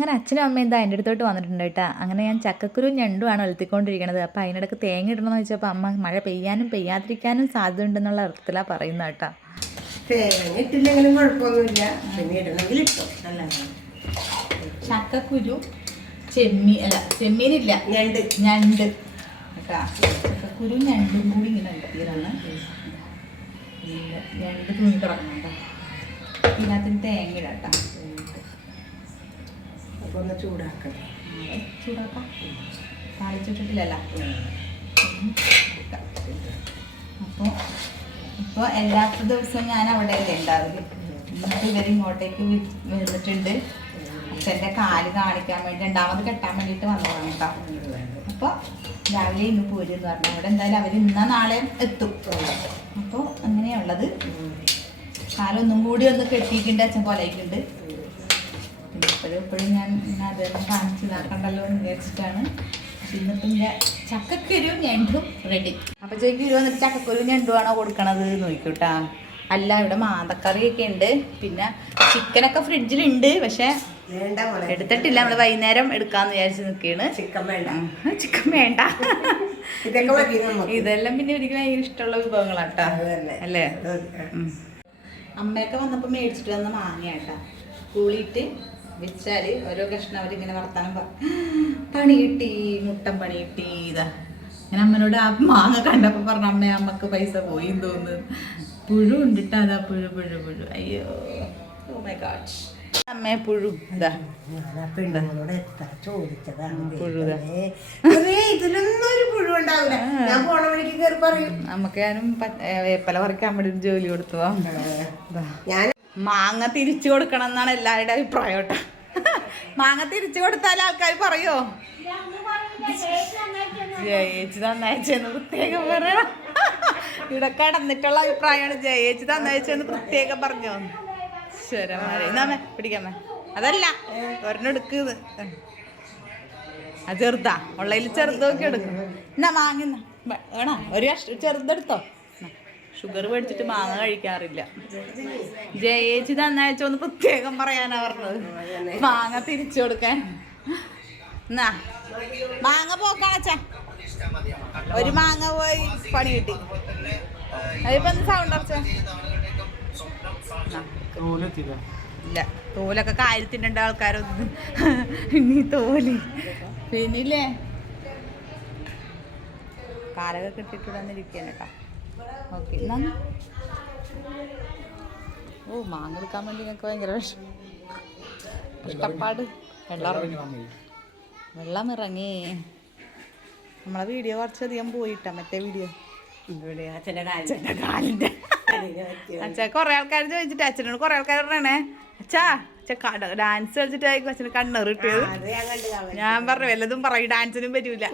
അങ്ങനെ അച്ഛനും അമ്മയും എന്താ എൻ്റെ അടുത്തോട്ട് വന്നിട്ടുണ്ട് കേട്ടോ. അങ്ങനെ ഞാൻ ചക്കക്കുരു ഞണ്ടുമാണ് ഒലത്തിക്കൊണ്ടിരിക്കണത്. അപ്പോൾ അതിനിടയ്ക്ക് തേങ്ങ ഇടണമെന്ന് വെച്ചപ്പോൾ അമ്മ മഴ പെയ്യാനും പെയ്യാതിരിക്കാനും സാധ്യത ഉണ്ടെന്നുള്ള അർത്ഥത്തിലാണ് പറയുന്നത് കേട്ടോ. തേങ്ങ ഇട്ടില്ലെങ്കിലും കുഴപ്പമൊന്നുമില്ല, പിന്നെ ഇടണമെങ്കിൽ ഇട്ടോ. ചക്കക്കുരു ചെമ്മീനില്ല ഞണ്ട് കേട്ടാ. ചക്കക്കുരു ഞണ്ടും കൂടി ഇങ്ങനെ ഉണ്ടാക്കിയതാണ്. ഞണ്ട് തൂങ്ങി കിടക്കണം കേട്ടോ. ഇതിനകത്തിന് തേങ്ങ ഇടാം കേട്ടോ. അപ്പോൾ ഒന്ന് ചൂടാക്കാം. താളിച്ചിട്ടില്ലല്ലോ. അപ്പോൾ എല്ലാ ദിവസവും ഞാൻ അവിടെയല്ലേ ഉണ്ടാവില്ല. എന്നിട്ട് ഇവരിങ്ങോട്ടേക്ക് വന്നിട്ടുണ്ട്. അച്ഛൻ്റെ കാല് കാണിക്കാൻ വേണ്ടി രണ്ടാമത് കെട്ടാൻ വേണ്ടിയിട്ട് വന്നതാണ് കേട്ടോ. അപ്പോൾ രാവിലെ ഇന്ന് പോരെന്ന് പറഞ്ഞു. അവിടെ എന്തായാലും അവർ ഇന്ന നാളെ എത്തും. അപ്പോൾ അങ്ങനെയുള്ളത് കാലൊന്നും കൂടി ഒന്ന് കെട്ടിയിട്ടുണ്ട്. അച്ഛൻ കൊലയിട്ടുണ്ട്. പിന്നെ എപ്പോഴും ഞാൻ അതെല്ലാം കാണിച്ച് ഇതാക്കണ്ടല്ലോ എന്ന് വിചാരിച്ചിട്ടാണ്. ഇന്നിപ്പം ചക്കക്കുരു ഞണ്ടും റെഡി. അപ്പോൾ ചേക്ക് വന്നിട്ട് ചക്കക്കുരു ഞണ്ടുവാണോ കൊടുക്കണത് നോക്കിക്കോട്ടാ. അല്ല, ഇവിടെ മാന്തക്കറിയൊക്കെ ഉണ്ട്, പിന്നെ ചിക്കനൊക്കെ ഫ്രിഡ്ജിലുണ്ട്. പക്ഷെ എടുത്തിട്ടില്ല. നമ്മൾ വൈകുന്നേരം എടുക്കാന്ന് വിചാരിച്ച് നിൽക്കുകയാണ്. ചിക്കൻ വേണ്ട. ഇതെല്ലാം പിന്നെ ഒരിക്കലും ഭയങ്കര ഇഷ്ടമുള്ള വിഭവങ്ങളാട്ടാ അല്ലേ. അമ്മയൊക്കെ വന്നപ്പോൾ മേടിച്ചിട്ട് വന്ന മാങ്ങയാട്ടാ. കൂളിയിട്ട് വെച്ചാൽ ഓരോ കഷ്ണം അവരിങ്ങനെ വർത്താനം പണി കിട്ടി, മുട്ടൻ പണി കിട്ടി. ഇതാ ഞാൻ അമ്മനോട് ആ മാങ്ങ കണ്ടപ്പോൾ പറഞ്ഞ അമ്മ അമ്മക്ക് പൈസ പോയി തോന്നുന്നു. പുഴു ഉണ്ടിട്ടാ. അതാ പുഴു. അയ്യോ, ഓ മൈ ഗോഡ്. അമ്മേ പുഴു ഇതാ നമുക്ക് ഞാനും വേപ്പല പറിക്കാൻ വേണ്ടി ജോലി കൊടുത്തതാ. മാങ്ങ തിരിച്ചു കൊടുക്കണം എന്നാണ് എല്ലാവരുടെ അഭിപ്രായം കേട്ടോ. മാങ്ങ തിരിച്ചു കൊടുത്താൽ ആൾക്കാർ പറയോ ജയേച്ചി നന്നായിച്ചെന്ന് പ്രത്യേകം പറയണം. ഇവിടെ കടന്നിട്ടുള്ള അഭിപ്രായമാണ് ജയേച്ചി നന്നായിച്ചെന്ന് പ്രത്യേകം പറഞ്ഞോ. ശരമാരെ എന്നാമേ പിടിക്കാമേ. അതല്ല ഒരെണ്ണെടുക്കുന്നത് അത് ചെറുതാ. ഉള്ളതിൽ ചെറുതൊക്കെ എടുക്കും. എന്നാ മാങ്ങ വേണോ? ഒരു ചെറുതെടുത്തോ. ഷുഗർ മേടിച്ചിട്ട് മാങ്ങ കഴിക്കാറില്ല. ജയേച്ചി നന്നായിച്ചോന്ന് പ്രത്യേകം പറയാനാ പറഞ്ഞത്. മാങ്ങ തിരിച്ചു കൊടുക്കാൻ. എന്നാ മാങ്ങ പോക്കാണച്ചാ. ഒരു മാങ്ങ പോയി പണി കിട്ടി. അതിപ്പോ എന്ത് സൗണ്ട് അടച്ച ഇല്ല. തോലൊക്കെ കാര്യത്തിൻ്റെ ആൾക്കാരൊന്നും ഇനി തോല് പിന്നില്ലേ കാലൊക്കെ കെട്ടിട്ട് വന്നിരിക്കുകയാണ് കേട്ടോ. ഓക്കെ എന്നാ. ഓ മാങ്ങ എടുക്കാൻ വേണ്ടി ഞങ്ങൾക്ക് ഭയങ്കര ഇഷ്ടപ്പാട്. വെള്ളം ഇറങ്ങി. നമ്മളെ വീഡിയോ കുറച്ചധികം പോയിട്ടാ. മറ്റേ വീഡിയോ അച്ഛൻ്റെ കാലിൻ്റെ അച്ഛാ കുറെ ആൾക്കാർ ചോദിച്ചിട്ട് അച്ഛനോട് കുറെ ആൾക്കാർ പറയണേ അച്ഛാ ഡാൻസ് കളിച്ചിട്ടായിരിക്കും അച്ഛന് കണ്ണേറ് കിട്ടിയത്. ഞാൻ പറഞ്ഞു വല്ലതും പറയും, ഡാൻസിനും പറ്റൂല.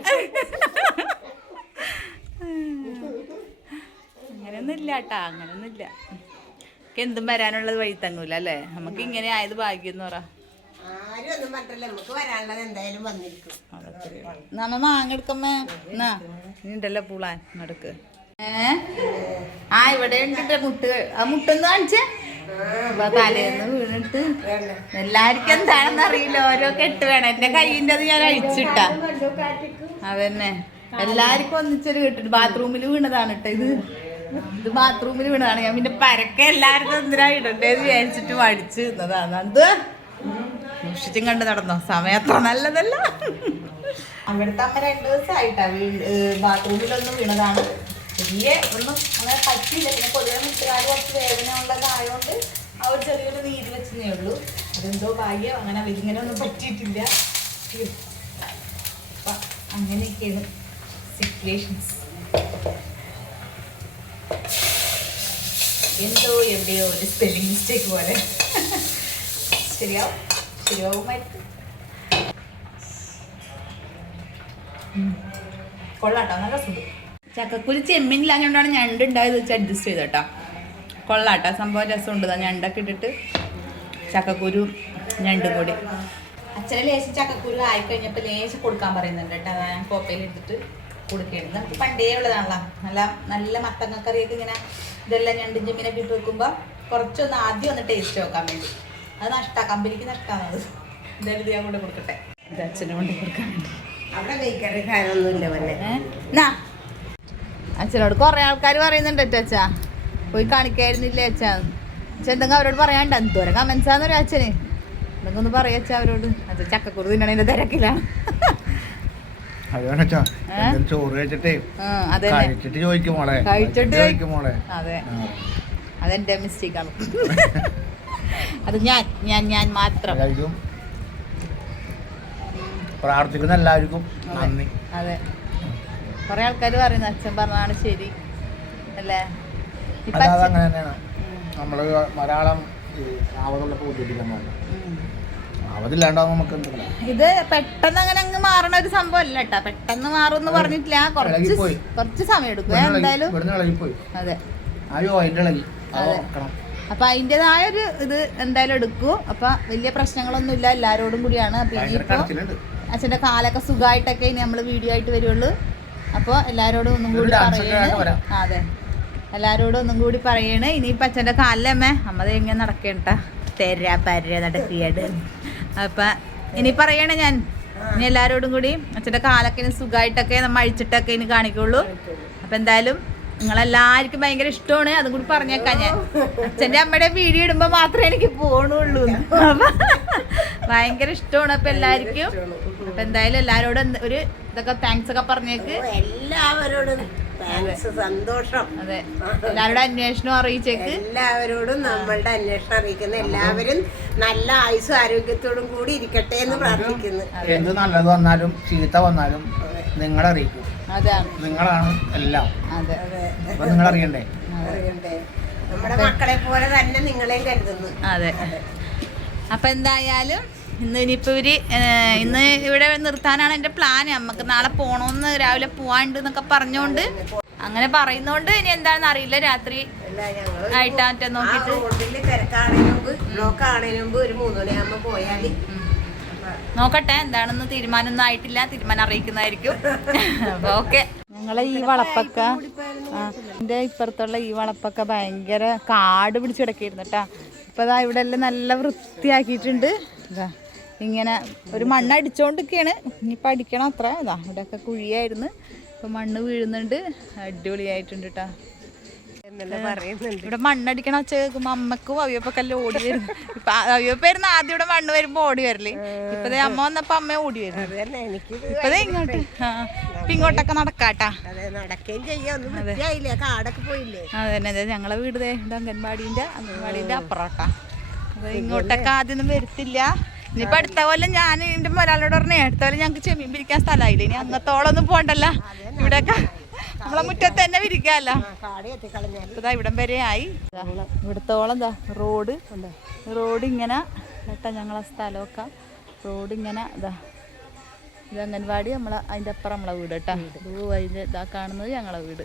അങ്ങനെയൊന്നുമില്ല കേട്ടാ, അങ്ങനെയൊന്നുമില്ല. എന്തും വരാനുള്ളത് വഴി തങ്ങൂല അല്ലേ. നമുക്ക് ഇങ്ങനെ ആയത് ഭാഗ്യം എന്ന് പറ. നമ്മ മാങ്ങ എടുക്കമ്മേ. എന്നാ ഉണ്ടല്ലോ പൂളാൻ എടുക്ക്. ആ ഇവിടെ ഉണ്ടിട്ട് മുട്ട്. ആ മുട്ടൊന്ന് കാണിച്ചേ. തലേന്ന് വീണിട്ട് എല്ലാവർക്കും എന്താണെന്ന് അറിയില്ല. ഓരോ കെട്ട് വേണം. എന്റെ കയ്യിൻ്റെ അത് ഞാൻ അഴിച്ചിട്ടാ. അതന്നെ എല്ലാവർക്കും ഒന്നിച്ചൊരു കെട്ടിട്ട് ബാത്റൂമിൽ വീണതാണ് കേട്ടോ. ഇത് ബാത്റൂമിൽ വീണതാണ്. ഞാൻ പിന്നെ പരക്കെ എല്ലാവർക്കും എന്തിനാ ഇടണ്ടേന്ന് വിചാരിച്ചിട്ട് പഠിച്ചു നിന്നതാണ്. അത് സൂക്ഷിച്ചും കണ്ട് നടന്നോ. സമയത്തോ നല്ലതല്ല. അവിടുത്തെ അമ്മ 2 ദിവസമായിട്ടാ ബാത്റൂമിലൊന്നും വീണതാണ്. വലിയ ഒന്നും അങ്ങനെ പറ്റിയില്ല. പിന്നെ പൊതുവെ മുട്ടുകാർ കുറച്ച് വേദന ഉള്ളതായതുകൊണ്ട് ആ ഒരു ചെറിയൊരു നീര് വെച്ചതേ ഉള്ളൂ. അതെന്തോ ഭാഗ്യം. അങ്ങനെ അവരിങ്ങനെ ഒന്നും പറ്റിയിട്ടില്ല. അപ്പം അങ്ങനെയൊക്കെയാണ് സിറ്റുവേഷൻസ്. എന്തോ എവിടെയോ ഒരു സ്പെല്ലിംഗ് മിസ്റ്റേക്ക് പോലെ. ശരിയാവുമായിരിക്കും. കൊള്ളാട്ടോ, നല്ല സുഖം. ചക്കക്കുരു ചെമ്മീനില്ലാഞ്ഞുകൊണ്ടാണ് ഞണ്ടുണ്ടായത് വെച്ച് അഡ്ജസ്റ്റ് ചെയ്തോട്ടോ. കൊള്ളാട്ടോ, സംഭവം രസമുണ്ട്. ഞണ്ടൊക്കെ ഇട്ടിട്ട് ചക്കക്കുരു ഞണ്ടും കൂടി. അച്ഛനെ ലേശം ചക്കക്കുരു ആയിക്കഴിഞ്ഞപ്പോൾ ലേശം കൊടുക്കാൻ പറയുന്നുണ്ട് കേട്ടോ. ഞാൻ കോപ്പയിൽ എടുത്തിട്ട് കൊടുക്കുകയാണ്. നമുക്ക് പണ്ടേ ഉള്ളതാണല്ലോ. നല്ല മത്തങ്ങക്കറിയൊക്കെ ഇങ്ങനെ ഇതെല്ലാം ഞണ്ടും ചെമ്മീനൊക്കെ ഇട്ട് വെക്കുമ്പോൾ കുറച്ചൊന്ന് ആദ്യം ഒന്ന് ടേസ്റ്റ് നോക്കാൻ വേണ്ടി. അത് നഷ്ടമാണ്, കമ്പനിക്ക് നഷ്ടമാണത്. ഇതെഴുതി ഞാൻ കൊണ്ട് കൊടുക്കട്ടെ. ഇത് അച്ഛനെ കൊണ്ട് കൊടുക്കാൻ വേണ്ടി. അവിടെ കഴിക്കാറ് സാധനമൊന്നുമില്ല വന്നെ. എന്നാ അച്ഛനോട് കുറെ ആൾക്കാർ പറയുന്നുണ്ട് അച്ഛാ പോയി കാണിക്കായിരുന്നില്ലേ അച്ഛാ. അച്ഛൻ എന്തെങ്കിലും അവരോട് പറയാണ്ട് എന്തോരം കമൻസാന്ന് ഒരു അച്ഛന് എന്തെങ്കിലും ഒന്ന് പറയാ അച്ഛാ അവരോട്. അച്ഛൻ ചക്കക്കുരു തിന്നണതിന്റെ തിരക്കിലാണ്. ചോറ് കഴിച്ചിട്ട് ചോദിക്കും മോളെ. അതെ അതെന്റെ മിസ്റ്റേക്കാണ്. അത് ഞാൻ മാത്രം പ്രാർത്ഥിക്കുന്ന എല്ലാവർക്കും നന്ദി. അതെ കുറെ ആൾക്കാർ പറയുന്നു അച്ഛൻ പറഞ്ഞാണ് ശരി അല്ലേ. അങ്ങനെ തന്നെയാണ് നമ്മള് മലയാളം ആവതുള്ളപ്പോ ബുദ്ധിമുട്ടിക്കാൻ പാടില്ല. അവധില്ലാണ്ടാവും നമുക്ക് എന്തെങ്കിലും. ഇത് പെട്ടെന്ന് അങ്ങനെ അങ്ങ് മാറണ ഒരു സംഭവം അല്ല കേട്ടാ. പെട്ടെന്ന് മാറും പറഞ്ഞിട്ടില്ല. കുറച്ച് സമയം എടുക്കും എന്തായാലും. അതെ അപ്പൊ അതിൻ്റെതായ ഒരു ഇത് എന്തായാലും എടുക്കൂ. അപ്പൊ വലിയ പ്രശ്നങ്ങളൊന്നും ഇല്ല. എല്ലാരോടും കൂടിയാണ്. അപ്പൊ ഇനിയിപ്പോ അച്ഛന്റെ കാലൊക്കെ സുഖമായിട്ടൊക്കെ ഇനി നമ്മള് വീഡിയോ ആയിട്ട് വരുള്ളൂ. അപ്പൊ എല്ലാരോടും ഒന്നും കൂടി പറയണേ. അതെ എല്ലാരോടും ഒന്നും കൂടി പറയണേ. ഇനിയിപ്പൊ അച്ഛന്റെ കാലിലമ്മേ അമ്മത് എങ്ങനെ നടക്കേണ്ട തെര പര നടക്കിയത്. അപ്പൊ ഇനി പറയണേ ഞാൻ ഇനി എല്ലാരോടും കൂടി അച്ഛന്റെ കാലൊക്കെ ഇനി സുഖമായിട്ടൊക്കെ നമ്മ അഴിച്ചിട്ടൊക്കെ ഇനി കാണിക്കുള്ളൂ. അപ്പൊ എന്തായാലും നിങ്ങളെല്ലാവർക്കും ഭയങ്കര ഇഷ്ടമാണ്. അതും കൂടി പറഞ്ഞേക്കാം ഞാൻ. അച്ഛൻ്റെ അമ്മയുടെ വീഡിയോ ഇടുമ്പോൾ മാത്രമേ എനിക്ക് പോണുള്ളൂ. അപ്പൊ ഭയങ്കര ഇഷ്ടമാണ് അപ്പൊ എല്ലാവർക്കും. അപ്പൊ എന്തായാലും എല്ലാരോടും ഒരു ഇതൊക്കെ താങ്ക്സ് ഒക്കെ പറഞ്ഞേക്ക്. എല്ലാവരോടും സന്തോഷം. അതെ എല്ലാവരുടെ അന്വേഷണം അറിയിച്ചേക്ക്. എല്ലാവരോടും നമ്മളുടെ അന്വേഷണം അറിയിക്കുന്നു. എല്ലാവരും നല്ല ആയുസ്സും ആരോഗ്യത്തോടും കൂടി ഇരിക്കട്ടെ എന്ന് പ്രാർത്ഥിക്കുന്നു. എന്ത് നല്ലത് വന്നാലും ചീത്ത വന്നാലും നിങ്ങളെ അറിയിക്കും. അതാണ് നിങ്ങളാണ് എല്ലാം. അതെ അപ്പൊ നിങ്ങൾ അറിയണ്ടേ. നമ്മുടെ മക്കളെ പോലെ തന്നെ നിങ്ങളെയും കരുതുന്നു. അതെ അപ്പൊ എന്തായാലും ഇനിയിപ്പോ ഇന്ന് ഇവിടെ നിർത്താനാണ് എന്റെ പ്ലാൻ. നമുക്ക് നാളെ പോണോന്ന് രാവിലെ പോവാണ്ട് എന്നൊക്കെ പറഞ്ഞോണ്ട് അങ്ങനെ പറയുന്നോണ്ട് ഇനി എന്താണെന്ന് അറിയില്ല. രാത്രി ആയിട്ടാ നോക്കിട്ട് നോക്കട്ടെ. എന്താണെന്ന് തീരുമാനമൊന്നും ആയിട്ടില്ല. തീരുമാനം അറിയിക്കുന്നതായിരിക്കും. അപ്പൊ ഓക്കെ. ഞങ്ങളെ ഈ വളപ്പൊക്കെ എന്റെ ഇപ്പുറത്തുള്ള ഈ വളപ്പൊക്കെ ഭയങ്കര കാട് പിടിച്ച് കിടക്കായിരുന്നു കേട്ടാ. ഇപ്പൊ അതാ ഇവിടെ എല്ലാം നല്ല വൃത്തിയാക്കിയിട്ടുണ്ട്. ഇതാ ഇങ്ങനെ ഒരു മണ്ണ് അടിച്ചോണ്ടിരിക്കുകയാണ്. ഇനിയിപ്പോൾ അടിക്കണം അത്ര. ഇതാ ഇവിടെയൊക്കെ കുഴിയായിരുന്നു. ഇപ്പൊ മണ്ണ് വീഴുന്നുണ്ട്. അടിപൊളിയായിട്ടുണ്ട് കേട്ടാ. ഇവിടെ മണ്ണടിക്കണ വെച്ച് കേൾക്കുമ്പോ അമ്മക്കും അവയപ്പൊക്കെ എല്ലാം ഓടി വരുന്നു. ഇപ്പൊ അവയപ്പായിരുന്നു ആദ്യം ഇവിടെ മണ്ണ് വരുമ്പോ ഓടി വരല്. ഇപ്പതേ അമ്മ വന്നപ്പോ അമ്മ ഓടി വരുന്നു. ഇപ്പതേ ഇങ്ങോട്ട് ഇപ്പൊ ഇങ്ങോട്ടൊക്കെ നടക്കാട്ടാ. അതന്നെ ഞങ്ങളെ വീട് അംഗൻവാടിന്റെ അപ്പുറട്ടാ. അപ്പൊ ഇങ്ങോട്ടൊക്കെ ആദ്യമൊന്നും വരത്തില്ല. ഇനിയിപ്പോ അടുത്ത കൊല്ലം ഞാൻ എന്റെ ഒരാളോട് പറഞ്ഞേ അടുത്ത കൊല്ലം ഞങ്ങക്ക് ചെമ്മീൻ പിരിക്കാൻ സ്ഥലമായില്ല. ഇനി അങ്ങത്തോളം ഒന്നും പോണ്ടല്ല. ഇവിടെയൊക്കെ നമ്മളെ മുറ്റത്ത് തന്നെ വിരിക്കാല്ലോ. ഇതാ ഇവിടം വരെ ആയി. ഇവിടത്തോളം എന്താ റോഡ് ഇങ്ങനെ കേട്ടാ. ഞങ്ങളെ സ്ഥലമൊക്കെ റോഡ് ഇങ്ങനെ ഇതാ. ഇത് അംഗൻവാടി അതിൻ്റെ അപ്പുറം നമ്മളെ വീട് കേട്ടാ. അതിൻ്റെ ഇതാ കാണുന്നത് ഞങ്ങളെ വീട്.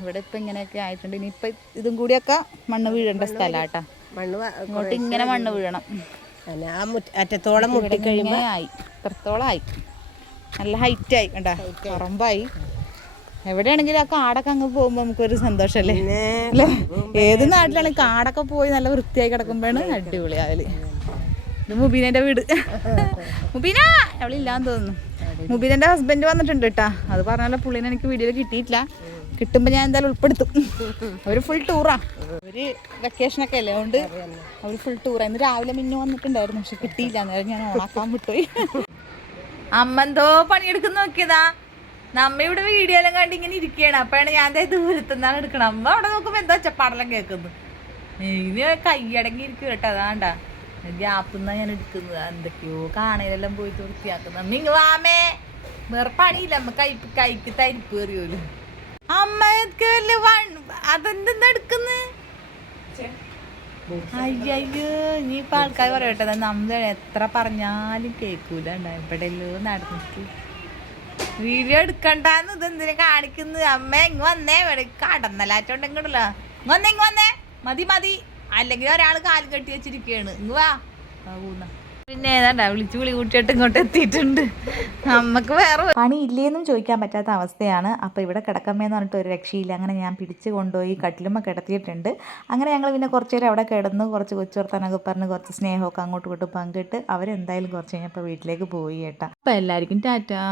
ഇവിടെ ഇപ്പം ഇങ്ങനെയൊക്കെ ആയിട്ടുണ്ട്. ഇനിയിപ്പം ഇതും കൂടിയൊക്കെ മണ്ണ് വീഴേണ്ട സ്ഥലമാട്ടാ. ഇങ്ങോട്ട് ഇങ്ങനെ മണ്ണ് വീഴണം. അറ്റത്തോളം ആയി ഇത്രത്തോളം ആയി. നല്ല ഹൈറ്റായി കണ്ടാ. പറമ്പായി. എവിടെയാണെങ്കിലും ആ കാടൊക്കെ അങ്ങ് പോകുമ്പോ നമുക്കൊരു സന്തോഷല്ലേ അല്ലേ. ഏത് നാട്ടിലാണെങ്കിൽ കാടൊക്കെ പോയി നല്ല വൃത്തിയായി കിടക്കുമ്പോഴാണ് അടിപൊളി ആവല്. ഇത് മുബീനന്റെ വീട്. മുബീന അവളില്ലാന്ന് തോന്നുന്നു. മുബീനന്റെ ഹസ്ബൻഡ് വന്നിട്ടുണ്ട് കേട്ടാ. അത് പറഞ്ഞാലോ പുള്ളിനെ എനിക്ക് വീഡിയോയിൽ കിട്ടിയിട്ടില്ല. കിട്ടുമ്പോ ഞാൻ എന്തായാലും ഉൾപ്പെടുത്തും. അവര് ഫുൾ ടൂറാ. ഒരു വെക്കേഷനൊക്കെ അല്ലേ അതുകൊണ്ട് അവര് ഫുൾ ടൂറാ. ഇന്ന് രാവിലെ മിന്നു വന്നിട്ടുണ്ടായിരുന്നു. പക്ഷെ കിട്ടിയില്ല. അന്നേരം ഞാൻ ഓണാക്കാൻ വിട്ടുപോയി. അമ്മ എന്തോ പണിയെടുക്കുന്ന നോക്കിയതാ. നമ്മ ഇവിടെ വീഡിയോ എല്ലാം കണ്ട് ഇങ്ങനെ ഇരിക്കുകയാണ്. അപ്പോഴാണ് ഞാൻ ദൂരത്തുനിന്നാണ് എടുക്കണം. അമ്മ അവിടെ നോക്കുമ്പോ എന്താ ഒച്ചപ്പാടെല്ലാം കേൾക്കുന്നു. ഇനി കൈയടങ്ങി ഇരിക്കും കേട്ടോ. അതാണ്ടാ ഗ്യാപ്പിന്നാ ഞാൻ എടുക്കുന്നത്. എന്തൊക്കെയോ കാണയിലെല്ലാം പോയിട്ട് വൃത്തിയാക്കുന്ന. അമ്മ ഇങ്ങ് വാമേ വേറെ പണിയില്ല. അമ്മ കൈക്ക് തരിപ്പ് കയറിയോല്. അമ്മക്ക് അതെന്തെന്താ എടുക്കുന്നത്? അയ്യോ ഇനിയിപ്പോൾ ആൾക്കാർ പറയട്ടെ. നമ്മൾ എത്ര പറഞ്ഞാലും കേൾക്കൂല. എവിടെയല്ലോ നടന്നിട്ട് വീഡിയോ എടുക്കണ്ടെന്ന് ഇതെന്തിനാ കാണിക്കുന്നത്? അമ്മ ഇങ്ങ് വന്നേ. കടന്നലാറ്റോണ്ട് ഇങ്ങോട്ടല്ലോ. ഇങ്ങ് വന്നേ മതി. അല്ലെങ്കിൽ ഒരാൾ കാല് കെട്ടി വെച്ചിരിക്കുകയാണ്. ഇങ്ങ് വാ. പിന്നെ ഏതാണ്ടാ വിളിച്ചു വിളി കൂട്ടിയിട്ട് ഇങ്ങോട്ട് എത്തിയിട്ടുണ്ട്. നമുക്ക് വേറെ പണി ഇല്ലേന്നും ചോദിക്കാൻ പറ്റാത്ത അവസ്ഥയാണ്. അപ്പോൾ ഇവിടെ കിടക്കമ്മേന്ന് പറഞ്ഞിട്ട് ഒരു രക്ഷയില്ല. അങ്ങനെ ഞാൻ പിടിച്ച് കൊണ്ടുപോയി കട്ടിലുമ്മ കിടത്തിയിട്ടുണ്ട്. അങ്ങനെ ഞങ്ങൾ പിന്നെ കുറച്ച് നേരം അവിടെ കിടന്നു, കുറച്ച് കൊച്ചു വർത്താനൊക്കെ പറഞ്ഞ് കുറച്ച് സ്നേഹമൊക്കെ അങ്ങോട്ടും ഇങ്ങോട്ടും പങ്കിട്ട് അവരെന്തായാലും കുറച്ച് കഴിഞ്ഞപ്പോൾ വീട്ടിലേക്ക് പോയി കേട്ടാ. അപ്പോൾ എല്ലാവർക്കും ടാറ്റാ.